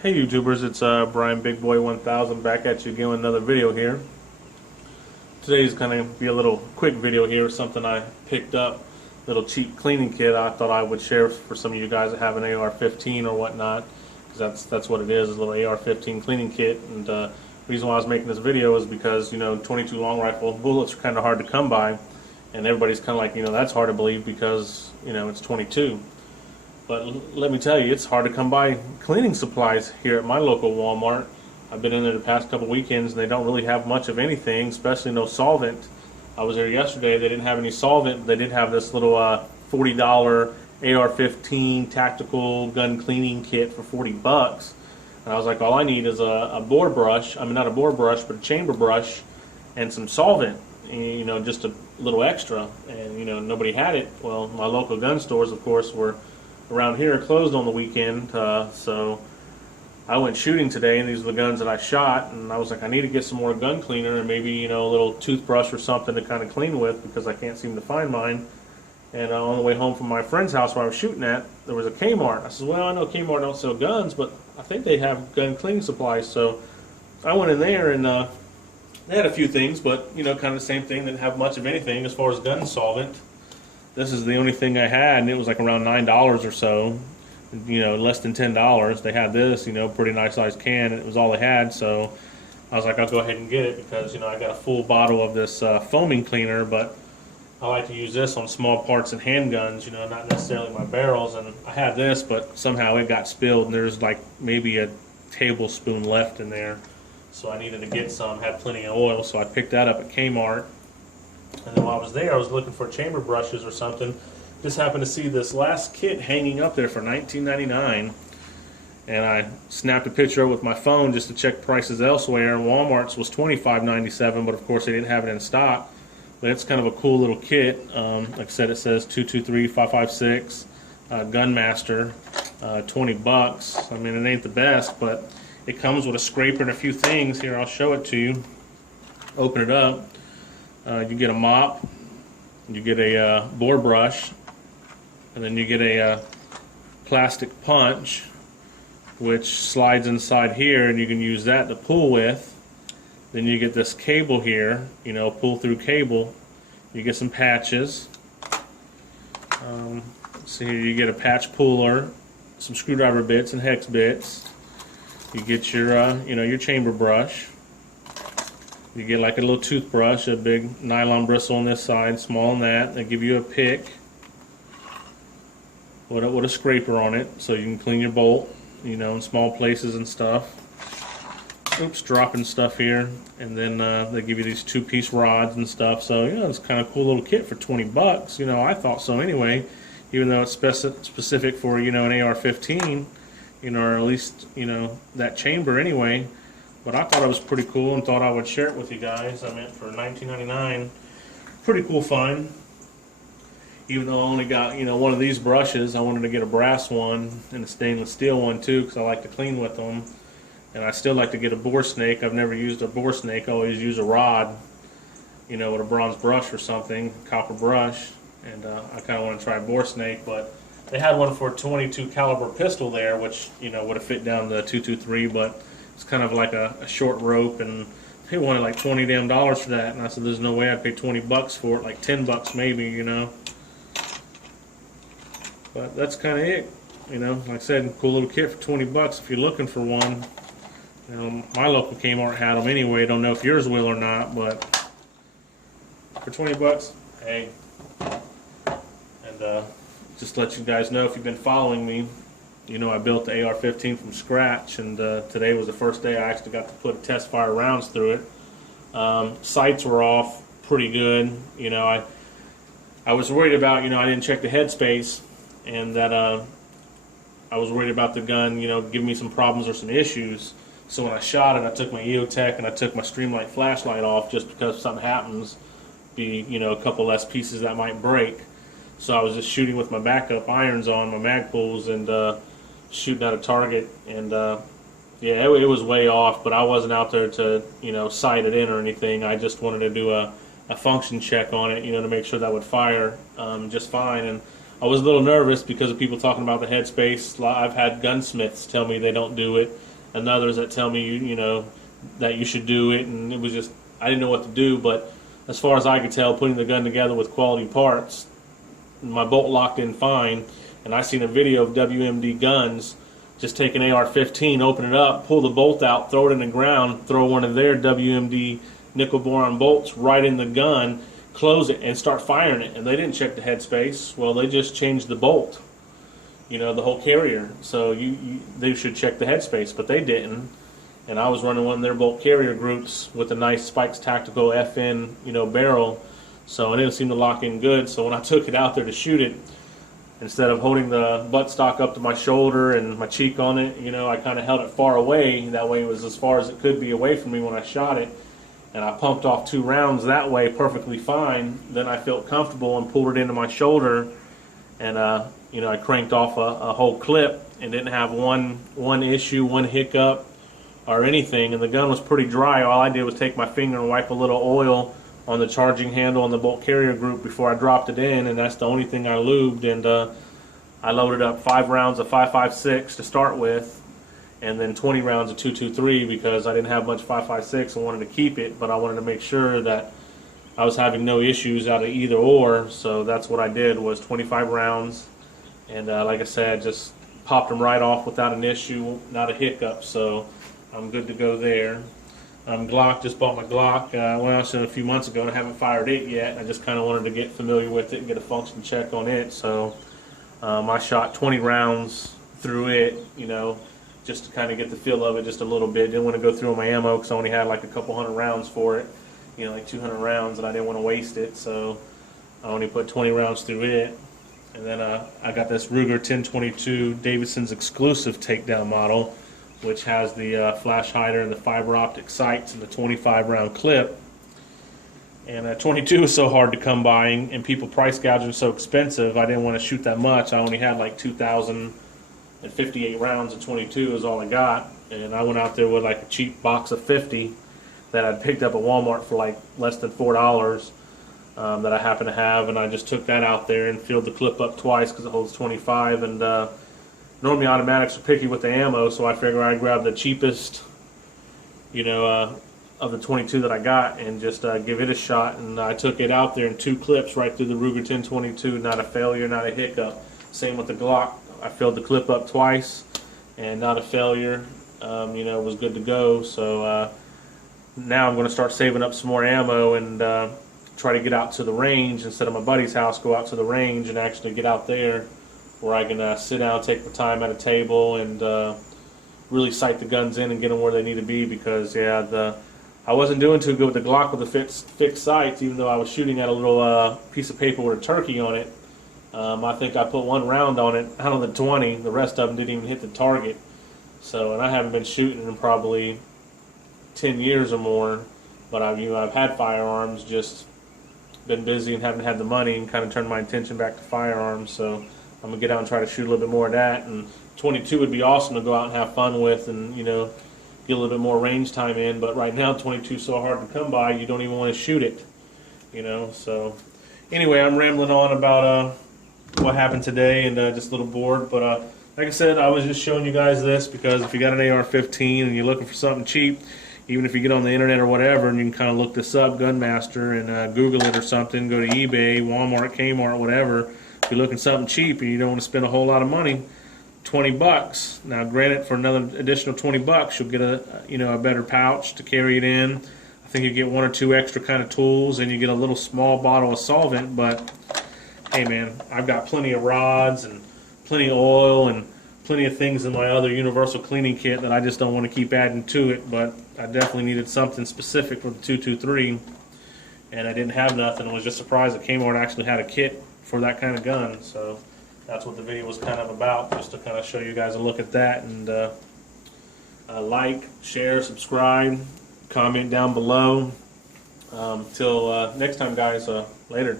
Hey YouTubers, it's Brian Big Boy 1000 back at you again with another video here. Today's going to be a little quick video here, something I picked up, little cheap cleaning kit I thought I would share for some of you guys that have an AR-15 or whatnot, because that's what it is, a little AR-15 cleaning kit. And the reason why I was making this video is because, 22 long rifle bullets are kind of hard to come by, and everybody's kind of like, that's hard to believe because, it's 22. But let me tell you, it's hard to come by cleaning supplies here at my local Walmart. I've been in there the past couple weekends and they don't really have much of anything, especially no solvent. I was there yesterday, they didn't have any solvent, but they did have this little $40 AR-15 tactical gun cleaning kit for 40 bucks. And I was like, all I need is a bore brush, I mean not a bore brush, but a chamber brush and some solvent, just a little extra. And nobody had it. Well, my local gun stores, of course, were around here are closed on the weekend, so I went shooting today, and these are the guns that I shot, and I was like, I need to get some more gun cleaner and maybe, a little toothbrush or something to kind of clean with because I can't seem to find mine. And on the way home from my friend's house where I was shooting at, there was a Kmart. I said, well, I know Kmart don't sell guns, but I think they have gun cleaning supplies. So I went in there, and they had a few things, but, kind of the same thing. They didn't have much of anything as far as gun solvent. This is the only thing I had, and it was like around $9 or so, less than $10. They had this, pretty nice sized can, and it was all they had, so I was like, I'll go ahead and get it because, I got a full bottle of this foaming cleaner, but I like to use this on small parts and handguns, not necessarily my barrels. And I had this, but somehow it got spilled, and there's like maybe a tablespoon left in there, so I needed to get some. Had plenty of oil, so I picked that up at Kmart. And then while I was there, I was looking for chamber brushes or something. Just happened to see this last kit hanging up there for $19.99. And I snapped a picture with my phone just to check prices elsewhere. And Walmart's was $25.97, but of course they didn't have it in stock. But it's kind of a cool little kit. Like I said, it says 223-556 gunmaster, 20 bucks. I mean, it ain't the best, but it comes with a scraper and a few things. Here, I'll show it to you. Open it up. You get a mop, you get a bore brush, and then you get a plastic punch, which slides inside here, and you can use that to pull with. Then you get this cable here, pull through cable. You get some patches. So here you get a patch puller, some screwdriver bits and hex bits. You get your, your chamber brush. You get like a little toothbrush, a big nylon bristle on this side, small on that. They give you a pick with a scraper on it so you can clean your bolt, in small places and stuff. Oops, dropping stuff here. And then they give you these two-piece rods and stuff. So, it's kind of a cool little kit for 20 bucks. I thought so anyway, even though it's specific for, an AR-15, or at least, that chamber anyway. But I thought it was pretty cool and thought I would share it with you guys. I mean, for $19.99, pretty cool find. Even though I only got, one of these brushes, I wanted to get a brass one and a stainless steel one too because I like to clean with them. And I still like to get a bore snake. I've never used a bore snake. I always use a rod, with a bronze brush or something, copper brush. And I kind of want to try a bore snake, but they had one for a 22 caliber pistol there, which, would have fit down the 223, but it's kind of like a short rope, and they wanted like $20 damn for that, and I said there's no way I'd pay 20 bucks for it, like 10 bucks maybe, But that's kind of it, like I said, cool little kit for 20 bucks if you're looking for one. My local Kmart had them anyway. Don't know if yours will or not, but for 20 bucks, hey. And just to let you guys know, if you've been following me, I built the AR-15 from scratch, and today was the first day I actually got to put test fire rounds through it. Sights were off pretty good. I was worried about, I didn't check the headspace, and that I was worried about the gun, giving me some problems or some issues. So when I shot it, I took my EOTech and I took my Streamlight flashlight off just because if something happens, be, a couple less pieces that might break. So I was just shooting with my backup irons on, my mag pulls, and shooting at a target, and yeah, it was way off, but I wasn't out there to sight it in or anything. I just wanted to do a function check on it, to make sure that would fire just fine. And I was a little nervous because of people talking about the headspace. I've had gunsmiths tell me they don't do it, and others that tell me you know that you should do it, and it was just I didn't know what to do. But as far as I could tell, putting the gun together with quality parts, my bolt locked in fine. And I seen a video of WMD guns just take an AR-15, open it up, pull the bolt out, throw it in the ground, throw one of their WMD nickel boron bolts right in the gun, close it, and start firing it. And they didn't check the headspace. Well, they just changed the bolt, you know, the whole carrier. So they should check the headspace, but they didn't. And I was running one of their bolt carrier groups with a nice Spikes Tactical FN, you know, barrel. So it didn't seem to lock in good. So when I took it out there to shoot it, instead of holding the buttstock up to my shoulder and my cheek on it, you know, I kind of held it far away. That way it was as far as it could be away from me when I shot it. And I pumped off 2 rounds that way perfectly fine. Then I felt comfortable and pulled it into my shoulder. And, you know, I cranked off a whole clip and didn't have one issue, one hiccup or anything. And the gun was pretty dry. All I did was take my finger and wipe a little oil on the charging handle on the bolt carrier group before I dropped it in, and that's the only thing I lubed. And I loaded up 5 rounds of 5.56 to start with, and then 20 rounds of 223 because I didn't have much 5.56 and wanted to keep it, but I wanted to make sure that I was having no issues out of either or. So that's what I did, was 25 rounds, and like I said, just popped them right off without an issue, not a hiccup. So I'm good to go there. Glock, just bought my Glock. I went out a few months ago and I haven't fired it yet. I just kind of wanted to get familiar with it and get a function check on it. So I shot 20 rounds through it, you know, just to kind of get the feel of it just a little bit. Didn't want to go through my ammo because I only had like a couple hundred rounds for it, you know, like 200 rounds, and I didn't want to waste it. So I only put 20 rounds through it. And then I got this Ruger 1022 Davidson's exclusive takedown model, which has the flash hider and the fiber optic sights and the 25 round clip. And 22 is so hard to come by, and people price gouging so expensive. I didn't want to shoot that much. I only had like 2,058 rounds of 22 is all I got. And I went out there with like a cheap box of 50 that I'd picked up at Walmart for like less than $4 that I happened to have. And I just took that out there and filled the clip up twice because it holds 25. And normally automatics are picky with the ammo, so I figured I'd grab the cheapest, you know, of the 22 that I got and just give it a shot. And I took it out there in 2 clips right through the Ruger 1022, not a failure, not a hiccup. Same with the Glock. I filled the clip up twice and not a failure. You know, it was good to go. So now I'm going to start saving up some more ammo and try to get out to the range instead of my buddy's house, go out to the range and actually get out there where I can sit down, take my time at a table, and really sight the guns in and get them where they need to be. Because yeah, I wasn't doing too good with the Glock with the fixed sights, even though I was shooting at a little piece of paper with a turkey on it. I think I put 1 round on it out of the 20. The rest of them didn't even hit the target. So, and I haven't been shooting in probably 10 years or more. But I've had firearms, just been busy and haven't had the money, and kind of turned my attention back to firearms. So I'm gonna get out and try to shoot a little bit more of that. And 22 would be awesome to go out and have fun with, and you know, get a little bit more range time in. But right now 22 is so hard to come by, you don't even want to shoot it, you know. So anyway, I'm rambling on about what happened today, and just a little bored. But like I said, I was just showing you guys this because if you got an AR-15 and you're looking for something cheap, even if you get on the internet or whatever, and you can kind of look this up, Gunmaster, and Google it or something, go to eBay, Walmart, Kmart, whatever. If you're looking something cheap and you don't want to spend a whole lot of money, $20. Now, granted, for another additional $20, you'll get a a better pouch to carry it in. I think you get 1 or 2 extra kind of tools, and you get a little small bottle of solvent. But hey, man, I've got plenty of rods and plenty of oil and plenty of things in my other universal cleaning kit that I just don't want to keep adding to it. But I definitely needed something specific for the 223, and I didn't have nothing. I was just surprised that Kmart actually had a kit for that kind of gun. So that's what the video was kind of about, just to kind of show you guys a look at that. And like, share, subscribe, comment down below. Till next time, guys, later.